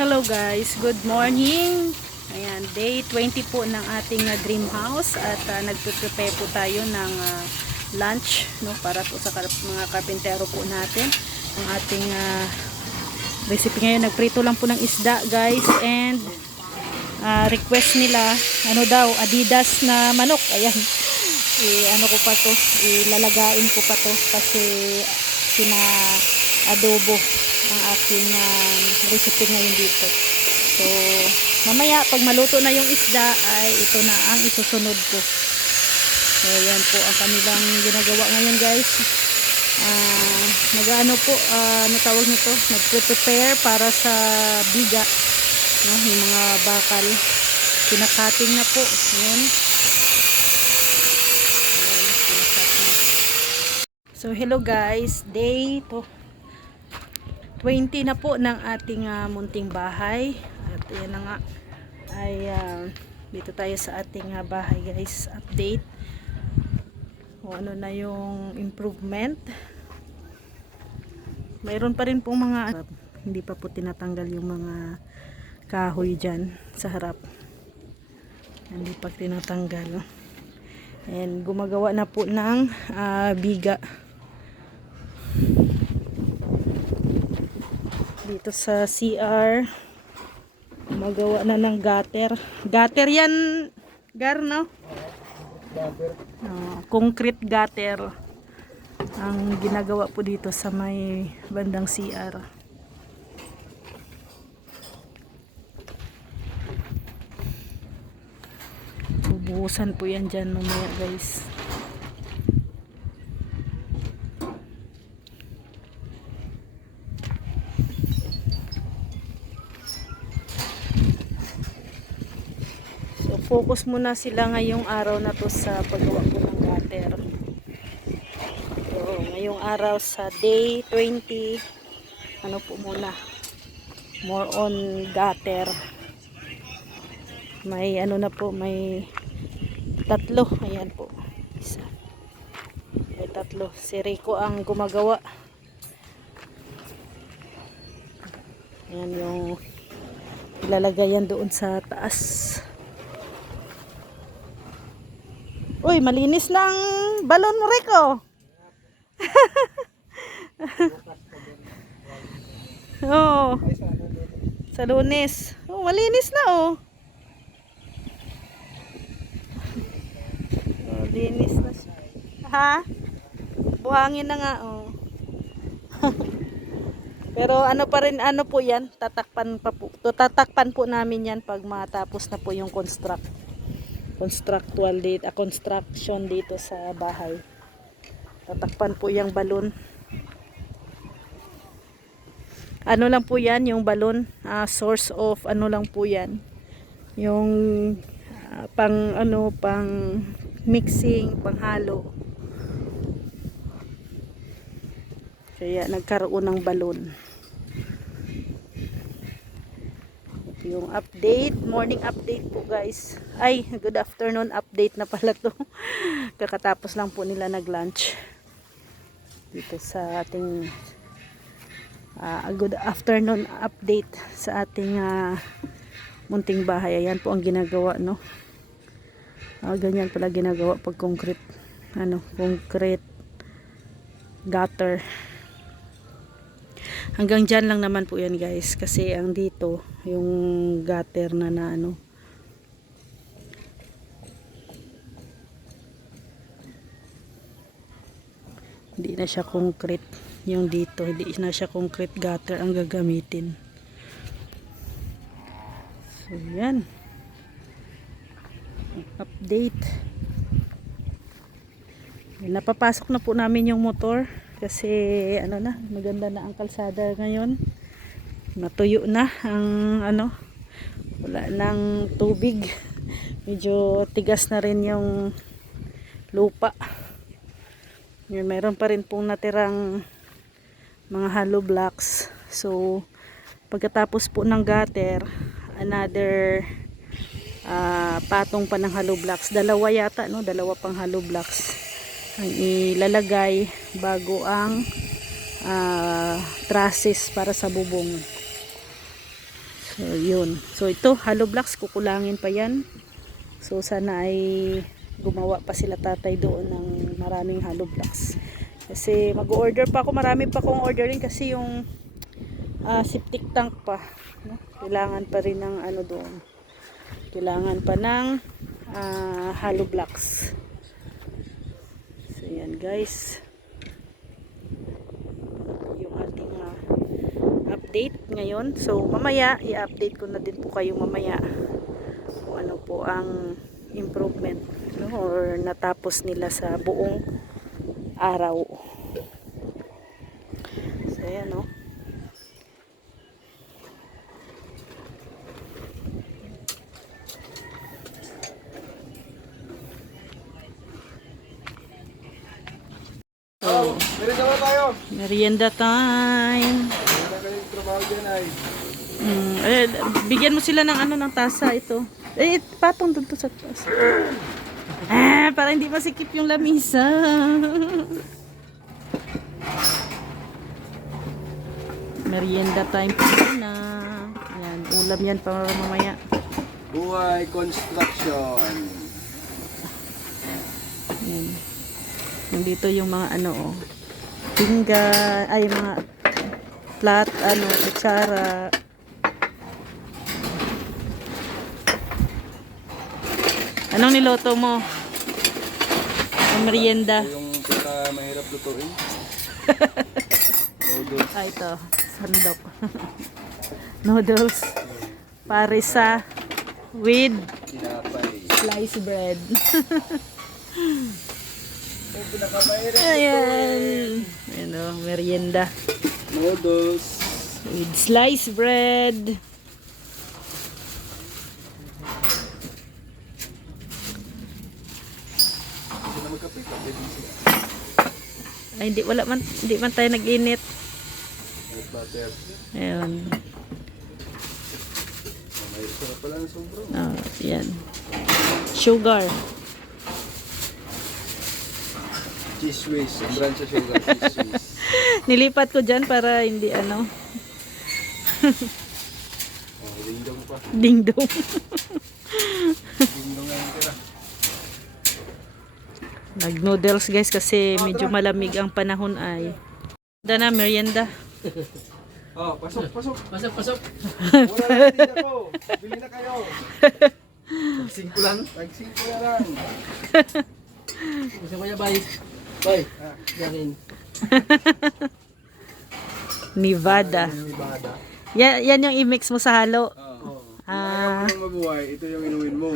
Hello guys, good morning. Ayan, day 20 po ng ating dream house at nagpe-prepare po tayo ng lunch, no, para po sa mga karpentero po natin. Ang ating recipe ngayon, nagprito lang po ng isda guys, and request nila ano daw, Adidas na manok. Ayan, ano ko pa to, ilalagain ko pa to kasi adobo ang aking recipe ngayon dito. So mamaya pag maluto na yung isda ay ito na ang isusunod ko. So yan po ang kanilang ginagawa ngayon guys. Nag-ano po, natawag nito, nag-prepare para sa biga, no, yung mga bakal. Pinakating na po yun. Ayan, pinakating. So hello guys, day 20 na po ng ating munting bahay. At yan na nga ay dito tayo sa ating bahay guys. Update kung ano na yung improvement. Mayroon pa rin pong mga hindi pa po tinatanggal yung mga kahoy dyan sa harap. Hindi pa tinatanggal. And gumagawa na po ng biga dito sa CR. Magawa na ng gutter. Gutter yan, Gar, no? Gutter. Concrete gutter ang ginagawa po dito sa may bandang CR. Bubuhusan po yan dyan mamaya guys. Focus muna sila ngayong araw na to sa paggawa po ng gutter. So, ngayong araw sa day 20, ano po muna, more on gutter. May ano na po, may tatlo. Ayan po. Isa. May tatlo. Si Rico ang gumagawa. Ayan yung ilalagay yan doon sa taas. Uy, malinis na ang balon mo, Rico. Oh, sa Lunes. Oh, malinis na oh. Oh, linis na siya. Ha? Buhangin na nga oh. Pero ano pa rin, ano po yan, tatakpan pa po. Tatakpan po namin yan pag matapos na po yung construction dito sa bahay. Tatakpan po yung balon. Ano lang po yan, yung balon, source of ano lang po yan. Yung pang mixing, pang halo. Kaya nagkaroon ng balon. Yung update, morning update po guys. Ay, good afternoon update na pala to. Kakatapos lang po nila nag-lunch dito sa ating good afternoon update sa ating munting bahay. Ayan po ang ginagawa, no. Ganyan pala ginagawa pag concrete gutter. Hanggang dyan lang naman po yan guys. Kasi ang dito, yung gutter na ano. Hindi na siya concrete. Yung dito, hindi na siya concrete gutter ang gagamitin. So yan. Update. Napapasok na po namin yung motor. Kasi ano na, maganda na ang kalsada ngayon. Natuyo na ang ano, wala nang tubig. Medyo tigas na rin yung lupa. Yun, mayroon pa rin pong natirang mga hollow blocks. So, pagkatapos po ng gutter, another patong pa ng hollow blocks. Dalawa yata, no? Dalawa pang hollow blocks ang ilalagay bago ang trusses para sa bubong. So, yun. So, ito, hollow blocks, kukulangin pa yan. So, sana ay gumawa pa sila tatay doon ng maraming hollow blocks. Kasi mag-order pa ako, marami pa akong ordering kasi yung septic tank pa, no? Kailangan pa rin ng ano doon. Kailangan pa ng hollow blocks. So yan guys. Yung ating update ngayon. So mamaya i-update ko na din po kayo mamaya kung ano po ang improvement, no? Or natapos nila sa buong araw. So ayan, no? Oh, merienda na tayo. Merienda time. Wala ka yung trabaho dyan ay. Bigyan mo sila ng ano, ng tasa ito. Patong dito sa tasa. Para hindi masikip yung lamisa. Merienda time po na. Ayan, ulam yan para mamaya. Buhay construction. Ayan. Nandito yung mga ano, oh. Pinggan, ay mga plat, ano, kutsara. Anong niloto mo? Ang merienda. Ito yung pinaka mahirap lutuin. Noodles. Ito, sandok. Noodles. Parisa with Tinapay. sliced bread. Yung pinaka mahirap Ayan. Ayan o, merienda. Noodles. With sliced bread. Hindi na magkape. Kape din sila. Ay, hindi man tayo nag-init. With butter. Ayan. May sarap pala ng sobrang. Oh, yan. Sugar. Cheese whiz. Sobrang sa sugar. Cheese whiz. Nilipat ko dyan para hindi ano, Oh, dingdong pa. dingdong. Dingdong nga yung tira. Nag-noodles guys kasi medyo malamig ang panahon ay. Dana merienda. Oh, pasok, pasok. Pasok, pasok. Mura lang din ako. Bili na kayo. Singko lang. Tag-5 na lang. Gusto ko niya, bye. Bye. Yakin. Nevada. Ibada. Yan yung i-mix mo sa halo. Oo. Ah. Ayaw mo nang mabuhay, ito yung inuwin mo.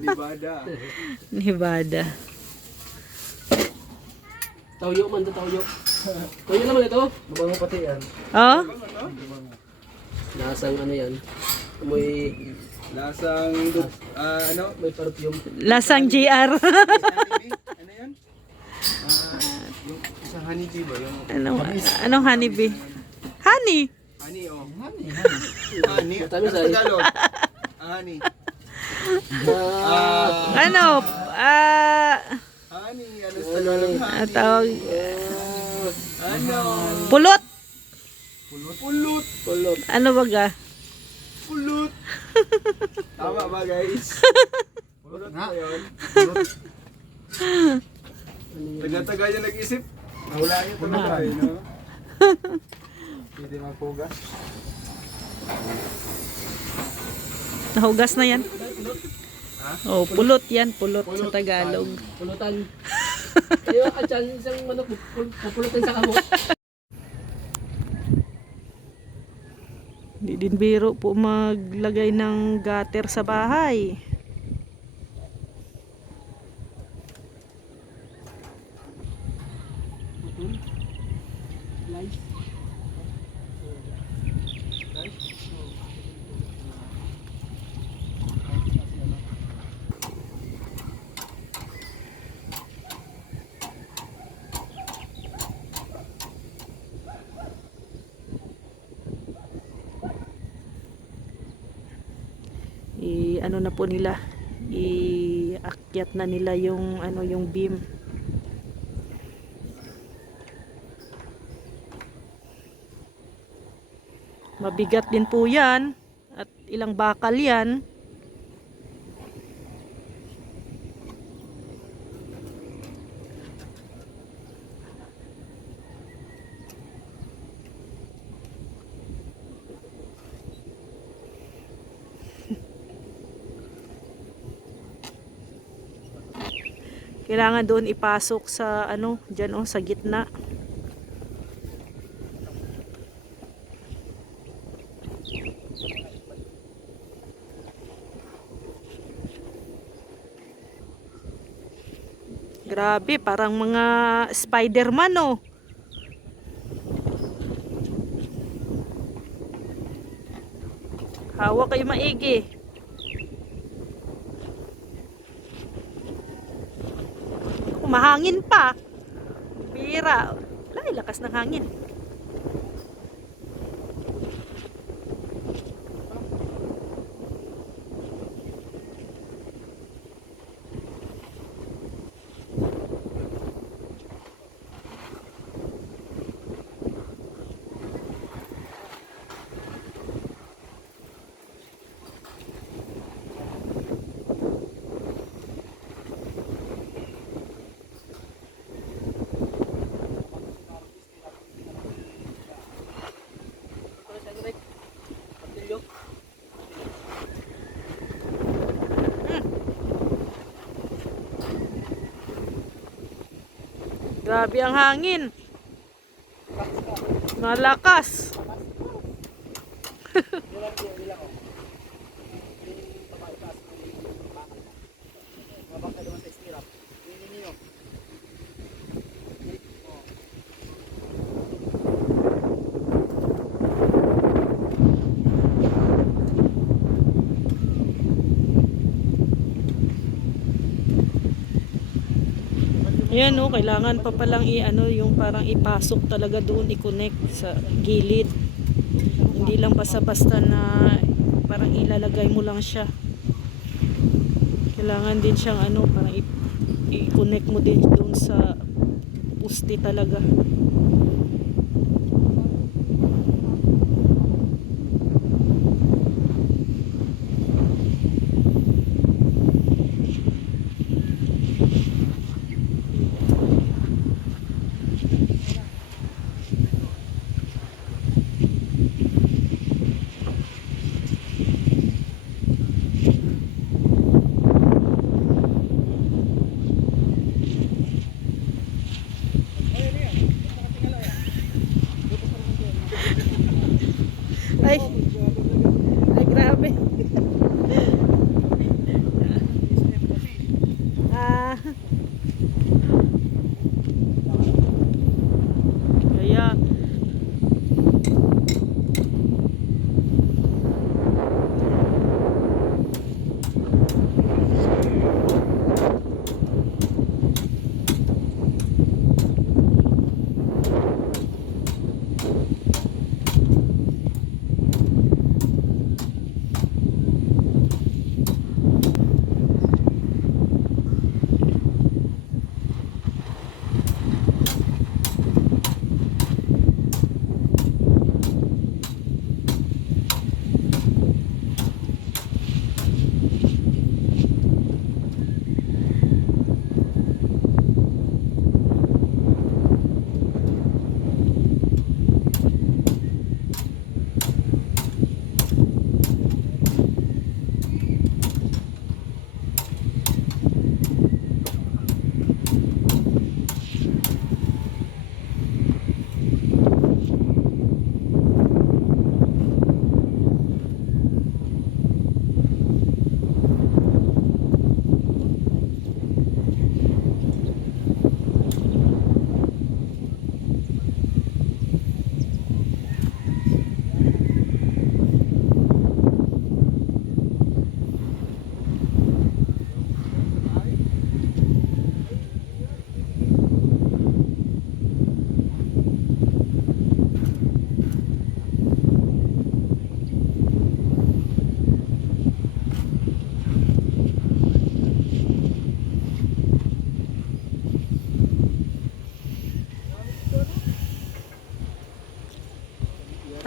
Libada. Nevada. Tawyo man to, tawyo. Tawyo naman ito. Mabango pati yan. Oh? Lasang ano yan. Amoy, Lasang, ano? may perfume. Lasang GR. Honeybee? Ano yan? Yung isang honeybee ba? Yung Anong honeybee? Honey. honey, oh. Honey. Matamis Ano ay. Tagalog? Honey. Ano? Honey. Ano sa Tagalog? Honey. Tawag. Ano? Pulot. Pulot. Kulot. Ano baga? Pulot. Tama ba, guys? Pulot ba yun? Taga-taga niya nag-isip. Wala niya talaga, eh, no? Pwede magpugas. Nahugas na yan. Oh, pulot yan. Pulot sa Tagalog. Pulutan. Kayo, atyan, isang manok, pupulutan sa kamot. Hindi din biro po maglagay ng gutter sa bahay. Lice. Ano na po nila, iakyat na nila yung ano, yung beam. Mabigat din po yan at ilang bakal yan. Kailangan doon ipasok sa ano, diyan oh, sa gitna. Grabe, parang mga Spider-Man oh. Hawak kayo maigi. Mahangin pa. Bira. Ay, lakas ng hangin. Grabe ang hangin. Malakas. Ayan oh, kailangan pa palang i-ano, yung parang ipasok talaga doon, i-connect sa gilid. Hindi lang basta-basta na parang ilalagay mo lang siya. Kailangan din siyang ano, parang i-connect mo din doon sa puste talaga.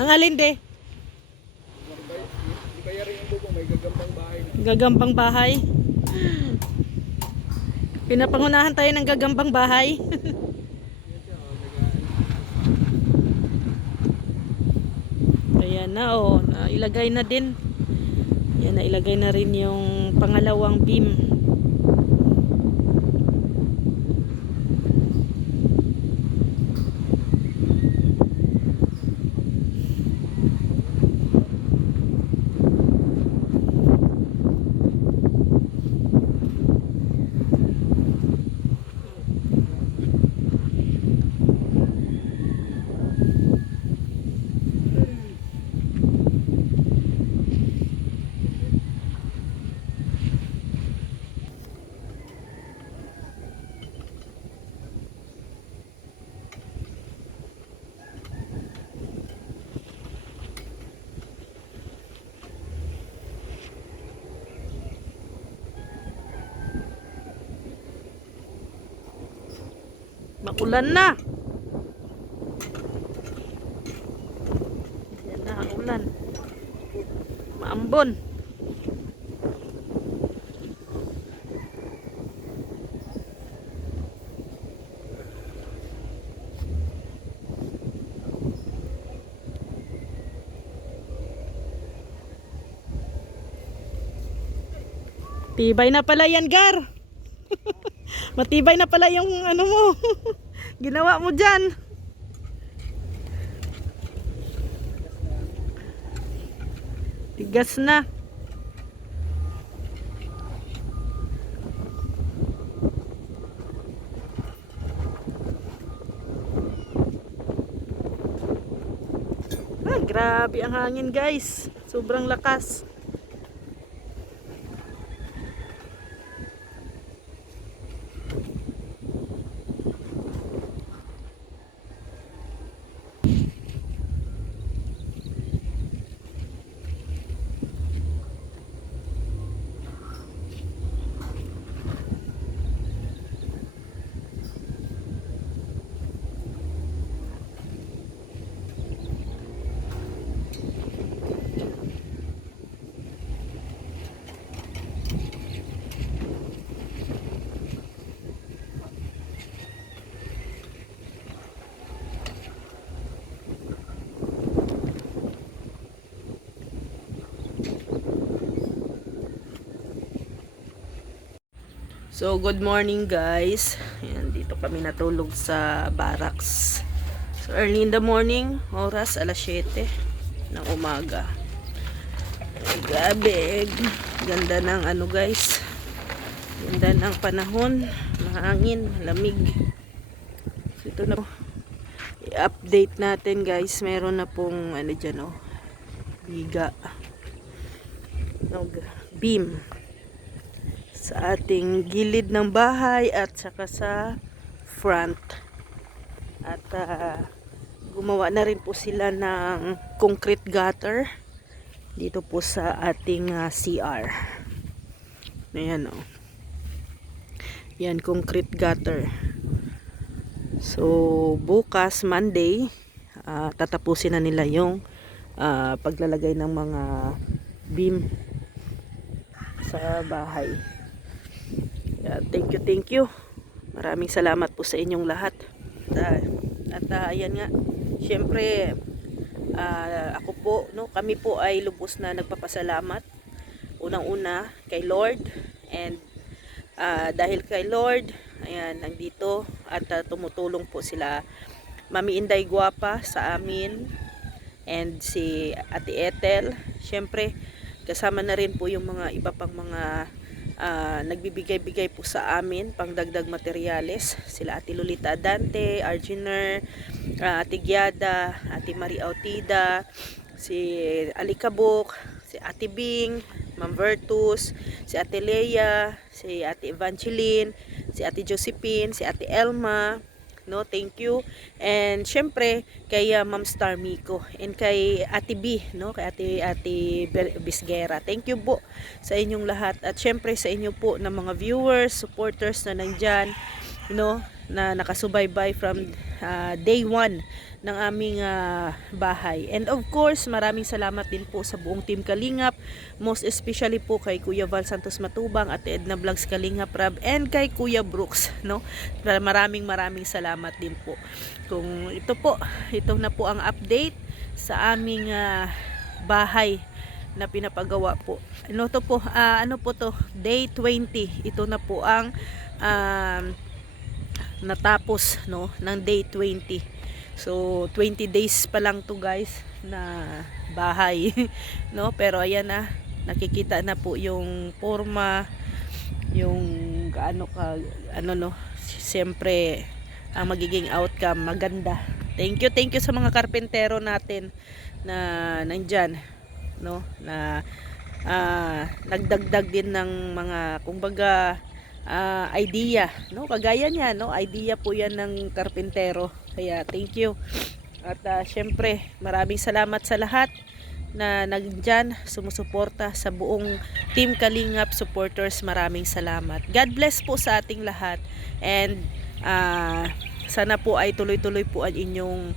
Ang alin de? Di bayarin yung bubong, may gagambang bahay na. Gagambang bahay. Pinapangunahan tayo ng gagambang bahay. Ayan na oh, nailagay na din. Ayan, nailagay na rin yung pangalawang beam. Makulan na. Yan na, ulan. Maambon. Tibay na pala yan, Gar. Matibay na pala yung ano mo. Ginawa mo dyan. Tigas na. Ah, grabe ang hangin, guys. Sobrang lakas. So, good morning guys. Ayan, dito kami natulog sa barracks. So, early in the morning, oras alas 7 ng umaga. Ay, grabe. Ganda ng ano guys. Ganda ng panahon. Mahangin, lamig. So, ito na po. I-update natin guys. Meron na pong ano dyan oh. Biga. Beam. Sa ating gilid ng bahay at saka sa front. At gumawa na rin po sila ng concrete gutter dito po sa ating CR. Ayan o. Yan, concrete gutter. So, bukas, Monday, tatapusin na nila yung paglalagay ng mga beam sa bahay. Thank you. Maraming salamat po sa inyong lahat. At ayan nga, syempre ako po, no, kami po ay lubos na nagpapasalamat. Unang-una kay Lord, and dahil kay Lord, ayan, nandito at tumutulong po sila Mami Inday Guapa sa amin and si Ate Ethel. Syempre kasama na rin po yung mga iba pang mga nagbibigay-bigay po sa amin pang dagdag materyales, sila Ate Lolita Dante, Arginer, Ate Giada, Ate Marie Autida, si Alikabok, si Ate Bing, Ma'am Vertus, si Ate Leia, si Ate Evangeline, si Ate Josephine, si Ate Elma. No, thank you. And syempre kay Ma'am Star Miko and kay Ate B, no, kay Ate Bisguera. Thank you po sa inyong lahat at syempre sa inyo po na mga viewers, supporters na nandyan, no, na nakasubaybay from day 1 ng aming bahay. And of course, maraming salamat din po sa buong Team Kalingap, most especially po kay Kuya Val Santos Matubang at Edna Vlogs Kalingap Rab, and kay Kuya Brooks, no? Maraming salamat din po. Kung ito na po ang update sa aming bahay na pinapagawa po. Ano po to? Day 20. Ito na po ang natapos, no, ng day 20. So 20 days pa lang to guys na bahay no, pero ayan na, nakikita na po yung forma, yung siyempre ang magiging outcome maganda. Thank you sa mga karpentero natin na nandyan, no, na nagdagdag din ng mga kumbaga idea, no, kagaya niya, no, idea po yan ng karpentero. Kaya thank you. At syempre maraming salamat sa lahat na nandyan sumusuporta, sa buong Team Kalingap supporters. Maraming salamat. God bless po sa ating lahat, and sana po ay tuloy-tuloy po ang inyong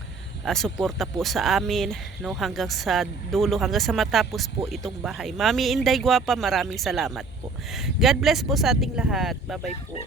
suporta po sa amin, no, hanggang sa dulo, hanggang sa matapos po itong bahay. Mami Inday Guapa, maraming salamat po. God bless po sa ating lahat. Bye bye po.